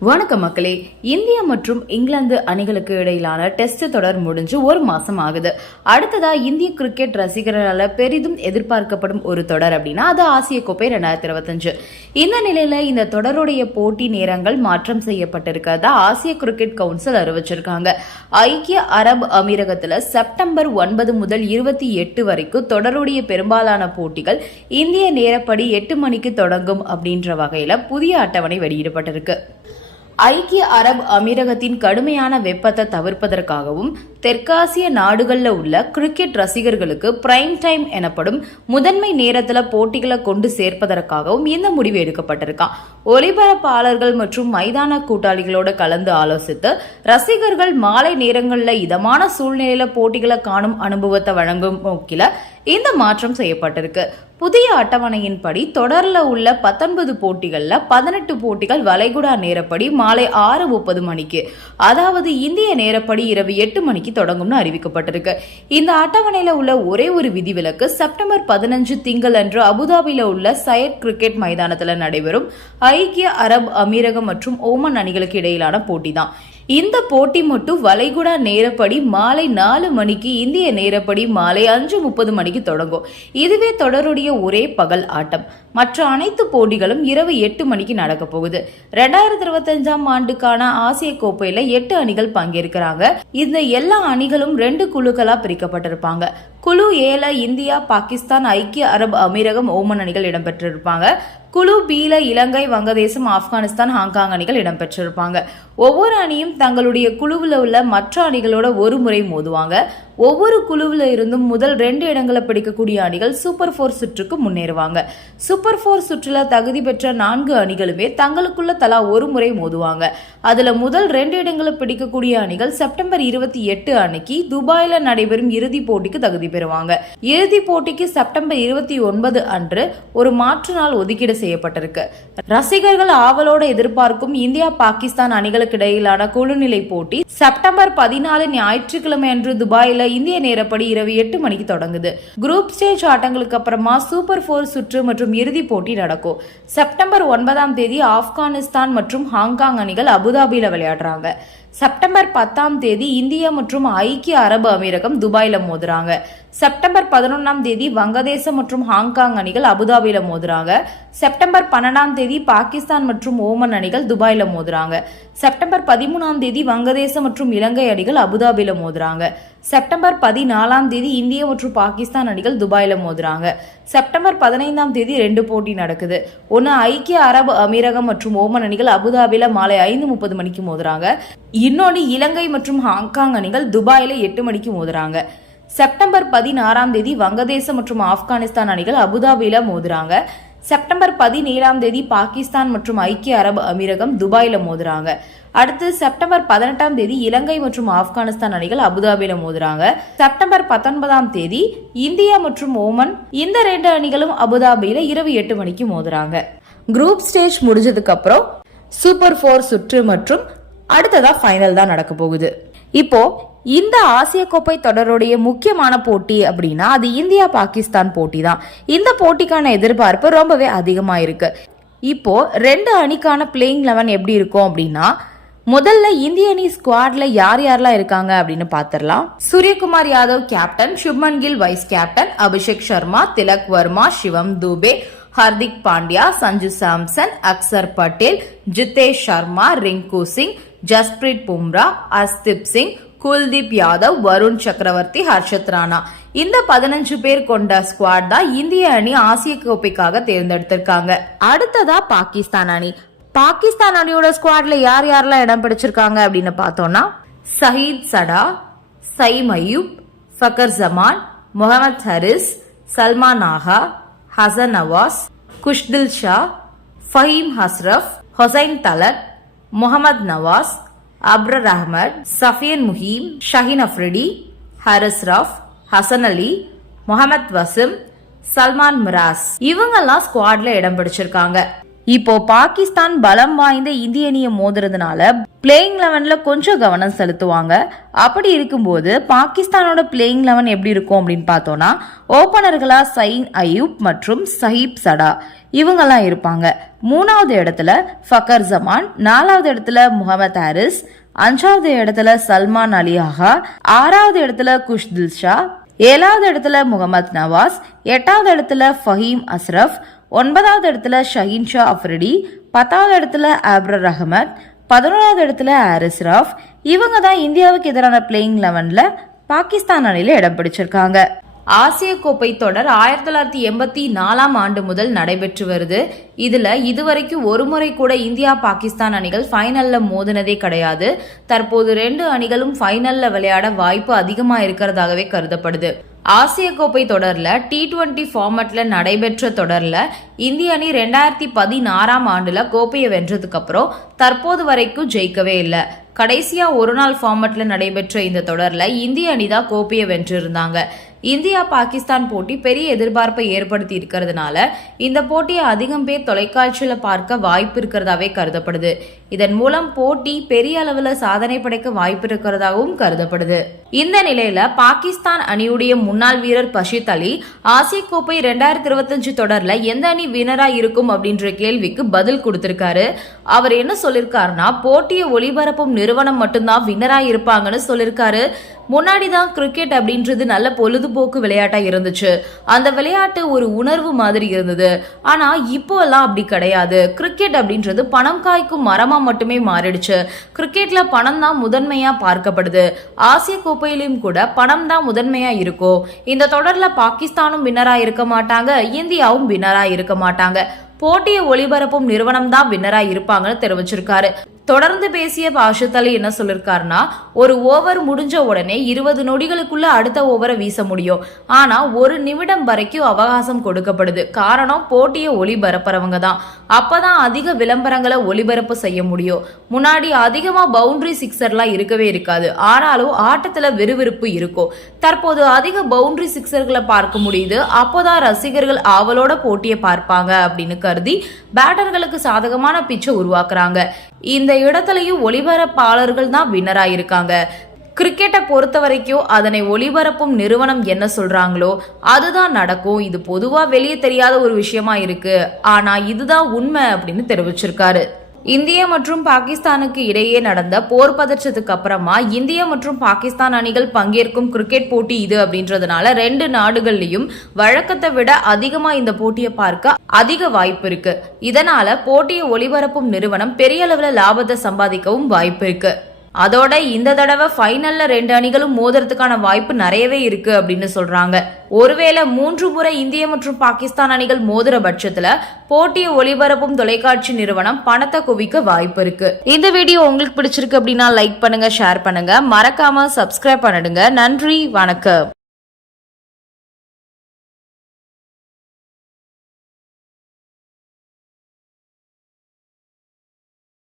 வணக்கம் மக்களே. இந்தியா மற்றும் இங்கிலாந்து அணிகளுக்கு இடையிலான டெஸ்ட் தொடர் முடிஞ்சு ஒரு மாசம் ஆகுது. அடுத்ததா இந்திய கிரிக்கெட் ரசிகர்களால் பெரிதும் எதிர்பார்க்கப்படும் ஒரு தொடர் அப்படின்னா அது ஆசிய கோப்பை ரெண்டாயிரத்தி இருபத்தஞ்சு. இந்த நிலையில இந்த தொடருடைய போட்டி நேரங்கள் மாற்றம் செய்யப்பட்டிருக்கிறதா ஆசிய கிரிக்கெட் கவுன்சில் அறிவிச்சிருக்காங்க. ஐக்கிய அரபு அமீரகத்துல செப்டம்பர் ஒன்பது முதல் இருபத்தி எட்டு வரைக்கும் தொடருடைய பெரும்பாலான போட்டிகள் இந்திய நேரப்படி எட்டு மணிக்கு தொடங்கும் அப்படின்ற வகையில புதிய அட்டவணை வெளியிடப்பட்டிருக்கு. ஐக்கிய அரபு அமீரகத்தின் கடுமையான வெப்பத்தை தவிர்ப்பதற்காகவும் தெற்காசிய நாடுகளில் உள்ள கிரிக்கெட் ரசிகர்களுக்கு பிரைம் டைம் எனப்படும் முதன்மை நேரத்தில் போட்டிகளை கொண்டு சேர்ப்பதற்காகவும் இந்த முடிவு எடுக்கப்பட்டிருக்கான். ஒலிபரப்பாளர்கள் மற்றும் மைதான கூட்டாளிகளோட கலந்து ஆலோசித்து ரசிகர்கள் மாலை நேரங்களில் இதமான சூழ்நிலையில போட்டிகளை காணும் அனுபவத்தை வழங்கும் நோக்கில இந்த மாற்றம் செய்யப்பட்டிருக்கு. புதிய அட்டவணையின்படி தொடரில் உள்ள பத்தொன்பது போட்டிகளில் பதினெட்டு போட்டிகள் வளைகுடா நேரப்படி மாலை ஆறு முப்பது மணிக்கு. அதாவது இந்திய நேரப்படி இரவு எட்டு மணிக்கு தொடங்கும்னு அறிவிக்கப்பட்டிருக்கு. இந்த அட்டவணையில் உள்ள ஒரே ஒரு விதிவிலக்கு செப்டம்பர் பதினஞ்சு திங்கள் அன்று அபுதாபியில் உள்ள சயத் கிரிக்கெட் மைதானத்தில் நடைபெறும் ஐக்கிய அரபு அமீரகம் மற்றும் ஓமன் அணிகளுக்கு இடையிலான போட்டி தான் இந்த போட்டி மட்டும் வளைகுடா நேரப்படி மாலை நாலு மணிக்கு இந்திய நேரப்படி மாலை அஞ்சு முப்பது மணிக்கு தொடங்கும். இதுவே தொடருடைய ஒரே பகல் ஆட்டம். மற்ற அனைத்து போட்டிகளும் இரவு எட்டு மணிக்கு நடக்க போகுது. ரெண்டாயிரத்தி இருபத்தஞ்சாம் ஆண்டுக்கான ஆசிய கோப்பையில எட்டு அணிகள் பங்கேற்கிறாங்க. இந்த எல்லா அணிகளும் ரெண்டு குழுக்களா பிரிக்கப்பட்டிருப்பாங்க. குழு ஏல இந்தியா பாகிஸ்தான் ஐக்கிய அரபு அமீரகம் ஓமன் அணிகள் இடம்பெற்றிருப்பாங்க. குழு பில இலங்கை வங்கதேசம் ஆப்கானிஸ்தான் ஹாங்காங் அணிகள் இடம்பெற்றிருப்பாங்க. ஒவ்வொரு அணியும் தங்களுடைய குழுவில் உள்ள மற்ற அணிகளோட ஒரு முறை மோதுவாங்க. ஒவ்வொரு குழுவில் இருந்தும் முதல் ரெண்டு இடங்களை பிடிக்கக்கூடிய அணிகள் சூப்பர் ஃபோர் சுற்றுக்கு முன்னேறுவாங்க. சூப்பர் ஃபோர் சுற்றுல தகுதி பெற்ற நான்கு அணிகளுமே தங்களுக்குள்ள தலா ஒரு முறை மோதுவாங்க. அதுல முதல் ரெண்டு இடங்களை பிடிக்கக்கூடிய அணிகள் செப்டம்பர் இருபத்தி எட்டு அன்னைக்கு துபாயில நடைபெறும் இறுதிப் போட்டிக்கு தகுதி பெறுவாங்க. இறுதிப் போட்டிக்கு செப்டம்பர் இருபத்தி ஒன்பது அன்று ஒரு மாற்று நாள் ஒதுக்கீடு செய்யப்பட்டிருக்கு. ரசிகர்கள் ஆவலோடு எதிர்பார்க்கும் இந்தியா பாகிஸ்தான் அணிகளுக்கு இடையிலான குழுநிலை போட்டி செப்டம்பர் பதினாலு ஞாயிற்றுக்கிழமை அன்று துபாயில இந்திய நேரப்படி இரவு எட்டு மணிக்கு தொடங்குது. குரூப் ஸ்டேஜ் ஆட்டங்களுக்கு அப்புறமா சூப்பர் போர் சுற்று மற்றும் இறுதிப் போட்டி நடக்கும். செப்டம்பர் ஒன்பதாம் தேதி ஆப்கானிஸ்தான் மற்றும் ஹாங்காங் அணிகள் அபுதாபியில் விளையாடுறாங்க. செப்டம்பர் பத்தாம் தேதி இந்தியா மற்றும் ஐக்கிய அரபு அமீரகம் துபாயில மோதுறாங்க. செப்டம்பர் பதினொன்னாம் தேதி வங்கதேசம் மற்றும் ஹாங்காங் அணிகள் அபுதாபியில மோதுறாங்க. செப்டம்பர் பன்னெண்டாம் தேதி பாகிஸ்தான் மற்றும் ஓமன் அணிகள் துபாயில மோதுறாங்க. செப்டம்பர் பதிமூணாம் தேதி வங்கதேசம் மற்றும் இலங்கை அணிகள் அபுதாபியில மோதுறாங்க. செப்டம்பர் பதினாலாம் தேதி இந்திய மற்றும் பாகிஸ்தான் அணிகள் துபாயில மோதுறாங்க. செப்டம்பர் பதினைந்தாம் தேதி ரெண்டு போட்டி நடக்குது. ஒன்னு ஐக்கிய அரபு அமீரகம் மற்றும் ஓமன் அணிகள் அபுதாபியில மாலை ஐந்து முப்பது மணிக்கு மோதுறாங்க. இன்னொன்று இலங்கை மற்றும் ஹாங்காங் அணிகள் துபாயில் எட்டு மணிக்கு மோதுறாங்க. செப்டம்பர் பதினாறாம் தேதி வங்கதேசம் மற்றும் ஆப்கானிஸ்தான் அணிகள் அபுதாபியில மோதுறாங்க. செப்டம்பர் பதினேழாம் தேதி பாகிஸ்தான் மற்றும் ஐக்கிய அரபு அமீரகம் துபாயில் மோதுறாங்க. அடுத்து செப்டம்பர் பதினெட்டாம் தேதி இலங்கை மற்றும் ஆப்கானிஸ்தான் அணிகள் அபுதாபியில மோதுறாங்க. செப்டம்பர் பத்தொன்பதாம் தேதி இந்தியா மற்றும் ஓமன் இந்த ரெண்டு அணிகளும் அபுதாபியில் இரவு எட்டு மணிக்கு மோதுறாங்க. குரூப் ஸ்டேஜ் முடிஞ்சதுக்கு அப்புறம் சூப்பர் ஃபோர் சுற்று மற்றும் அடுத்ததா ஃபைனல் தான் நடக்க போகுது. இப்போ இந்த ஆசிய கோப்பை தொடருடைய முக்கியமான போட்டி அப்படின்னா அது இந்தியா பாகிஸ்தான் போட்டி தான். இந்த போட்டிக்கான எதிர்பார்ப்பு ரொம்பவே அதிகமாக இருக்கு. இப்போ ரெண்டு அணிக்கான பிளேயிங் லெவன் எப்படி இருக்கும் அப்படின்னா முதல்ல இந்திய அணி ஸ்குவாட்ல யார் யாரெல்லாம் இருக்காங்க அப்படின்னு பாத்திரலாம். Suryakumar Yadav captain Shubman Gill vice captain Abhishek Sharma Tilak Varma Shivam Dube Hardik Pandya Sanju Samson Axar Patel Jitesh Sharma Rinku Singh Jasprit Bumrah Arshdeep Singh Kuldeep Yadav Varun Chakravarthy Harshit Rana. இந்த பதினஞ்சு பேர் கொண்ட squad தான் இந்திய அணி ஆசிய கோப்பைக்காக தேர்ந்தெடுத்திருக்காங்க. அடுத்ததா பாகிஸ்தான் அணி. பாகிஸ்தான் அணியோட ஸ்குவாட்ல யார் யாரெல்லாம் இடம் பிடிச்சிருக்காங்க அப்படின்னு பார்த்தோம்னா சயீத் சடா சயிம் அயூப் ஃபக்கர் ஜமான் முகமது ஹரிஸ் சல்மான் ஆஹா ஹசன் நவாஸ் குஷ்தில் ஷா ஃபஹீம் ஹஸ்ரஃப் ஹொசைன் தலத் முகமது நவாஸ் அப்ரர் அஹமத் சஃபியன் முஹீம் ஷஹீன் அஃப்ரிடி ஹரிஸ் ரஃப் ஹசன் அலி முகமது வசிம் சல்மான் மிராஸ். இவங்கெல்லாம் ஸ்குவாட்ல இடம் பிடிச்சிருக்காங்க. இப்போ பாகிஸ்தான் பலம் வாய்ந்த இந்திய அணியை மோதுறதுனால பிளேயிங் லெவன்ல கொஞ்சம் கவனம் செலுத்துவாங்க. அப்படி இருக்கும்போது பாகிஸ்தானோட பிளேயிங் லெவன் எப்படி இருக்கும் அப்படின்னு பார்த்தோம்னா ஓபனர்களா சயின் அயூப் மற்றும் சஹீப் சடா இவங்கெல்லாம் இருப்பாங்க. மூணாவது இடத்துல ஃபக்கர் ஜமான் நாலாவது இடத்துல முகமது ஹாரிஸ் அஞ்சாவது இடத்துல சல்மான் அலியாகா ஆறாவது இடத்துல குஷ்தில் ஷா ஏழாவது இடத்துல முகமது நவாஸ் எட்டாவது இடத்துல ஃபஹீம் அஸ்ரஃப் ஒன்பதாவது இடத்துல ஷஹீன் ஷா அஃப்ரிடி பத்தாவது இடத்துல ஆப்ரர் அகமத் பதினோராவது இடத்துல ஆரிஸ் ராஃப். இவங்க தான் இந்தியாவுக்கு எதிரான பிளேயிங் லெவனில் பாகிஸ்தான் அணியில இடம் பிடிச்சிருக்காங்க. ஆசிய கோப்பை தொடர் ஆயிரத்தி தொள்ளாயிரத்தி எண்பத்தி நாலாம் ஆண்டு முதல் நடைபெற்று வருது. இதுல இதுவரைக்கும் ஒரு முறை கூட இந்தியா பாகிஸ்தான் அணிகள் ஃபைனல்ல மோதினதே கிடையாது. தற்போது ரெண்டு அணிகளும் ஃபைனல்ல விளையாட வாய்ப்பு அதிகமா இருக்கிறதாகவே கருதப்படுது. ஆசிய கோப்பை தொடர்ல டி டுவெண்ட்டி ஃபார்மட்ல நடைபெற்ற தொடர்ல இந்திய அணி ரெண்டாயிரத்தி பதினாறாம் ஆண்டுல கோப்பையை வென்றதுக்கு அப்புறம் தற்போது வரைக்கும் ஜெயிக்கவே இல்லை. கடைசியா ஒரு நாள் ஃபார்மட்ல நடைபெற்ற இந்த தொடர்ல இந்திய அணி தான் கோப்பையை வென்றிருந்தாங்க. இந்தியா பாகிஸ்தான் போட்டி பெரிய எதிர்பார்ப்பை ஏற்படுத்தி இருக்கிறதுனால இந்த போட்டியை அதிகம் பேர் தொலைக்காட்சியில் பார்க்க வாய்ப்பு இருக்கிறதாவே கருதப்படுது. இதன் மூலம் போட்டி பெரிய அளவில் சாதனை படைக்க வாய்ப்பு இருக்கிறதாகவும் கருதப்படுது. இந்த நிலையில பாகிஸ்தான் அணியுடைய முன்னாள் வீரர் பஷித் அலி ஆசிய கோப்பை ரெண்டாயிரத்தி இருபத்தஞ்சு தொடர்ல எந்த அணி வினரா இருக்கும் அப்படின்ற கேள்விக்கு பதில் கொடுத்திருக்காரு. அவர் என்ன சொல்லியிருக்காருன்னா போட்டியை ஒளிபரப்பும் நிறுவனம் மட்டும்தான் வினரா இருப்பாங்கன்னு சொல்லிருக்காரு. முன்னாடி தான் கிரிக்கெட் அப்படின்றது நல்ல பொழுதுபோக்கு விளையாட்டாக இருந்துச்சு. அந்த விளையாட்டு ஒரு உணர்வு மாதிரி இருந்தது. ஆனால் இப்போ எல்லாம் அப்படி கிடையாது. கிரிக்கெட் அப்படின்றது பணம் காய்க்கும் மரமாக மட்டுமே மாறிடுச்சு. கிரிக்கெட்டில் பணம் தான் முதன்மையாக பார்க்கப்படுது. ஆசிய கோப்பையிலும் கூட பணம் தான் முதன்மையாக இருக்கும் இந்த தொடரில் பாகிஸ்தானும் வின்னராக இருக்க மாட்டாங்க. இந்தியாவும் வின்னராக இருக்க மாட்டாங்க. போட்டியை ஒளிபரப்பும் நிறுவனம் தான் வின்னராக இருப்பாங்கன்னு தெரிவிச்சிருக்காரு. தொடர்ந்து பேசிய பாஷத் அலி என்ன சொல்லிருக்காருன்னா ஒரு ஓவர் முடிஞ்ச உடனே இருபது நொடிகளுக்குள்ள அடுத்த ஓவரை வீச முடியும். ஆனா ஒரு நிமிடம் வரைக்கும் அவகாசம் கொடுக்கப்படுது. காரணம் போட்டியை ஒளிபரப்புறவங்க தான். அப்பதான் அதிக விளம்பரங்களை ஒளிபரப்பு செய்ய முடியும். முன்னாடி அதிகமா பவுண்டரி சிக்ஸர்லாம் இருக்கவே இருக்காது. ஆனாலும் ஆட்டத்துல விறுவிறுப்பு இருக்கும். தற்போது அதிக பவுண்டரி சிக்ஸர்களை பார்க்க முடியுது. அப்போதான் ரசிகர்கள் ஆவலோட போட்டியை பார்ப்பாங்க அப்படின்னு கருதி பேட்டர்களுக்கு சாதகமான பிச்சை உருவாக்குறாங்க. இந்த இடத்துலயும் ஒளிபரப்பாளர்கள் தான் வின்னராயிருக்காங்க. கிரிக்கெட்டை பொறுத்த வரைக்கும் அதனை ஒளிபரப்பும் நிறுவனம் என்ன சொல்றாங்களோ அதுதான் நடக்கும். இது பொதுவா வெளியே தெரியாத ஒரு விஷயமா இருக்கு. ஆனா இதுதான் உண்மை அப்படின்னு தெரிவிச்சிருக்காரு. இந்திய மற்றும் பாகிஸ்தானுக்கு இடையே நடந்த போர் பதற்றத்துக்கு அப்புறமா இந்திய மற்றும் பாகிஸ்தான் அணிகள் பங்கேற்கும் கிரிக்கெட் போட்டி இது அப்படின்றதுனால ரெண்டு நாடுகள்லயும் வழக்கத்தை விட அதிகமா இந்த போட்டியை பார்க்க அதிக வாய்ப்பு இருக்கு. இதனால போட்டியை ஒளிபரப்பும் நிறுவனம் பெரிய அளவுல லாபத்தை சம்பாதிக்கவும் வாய்ப்பு இருக்கு. அதோட இந்த தடவை ஃபைனல்ல ரெண்டு அணிகளும் மோதுறதுக்கான வாய்ப்பு நிறையவே இருக்கு அப்படின்னு சொல்றாங்க. ஒருவேளை மூன்று முறை இந்திய மற்றும் பாகிஸ்தான் அணிகள் மோதுற பட்சத்துல போட்டியை ஒளிபரப்பும் தொலைக்காட்சி நிறுவனம் பணத்தை குவிக்க வாய்ப்பு இருக்கு. இந்த வீடியோ உங்களுக்கு பிடிச்சிருக்கு அப்படின்னா லைக் பண்ணுங்க ஷேர் பண்ணுங்க. மறக்காம சப்ஸ்கிரைப் பண்ணிடுங்க. நன்றி வணக்கம்.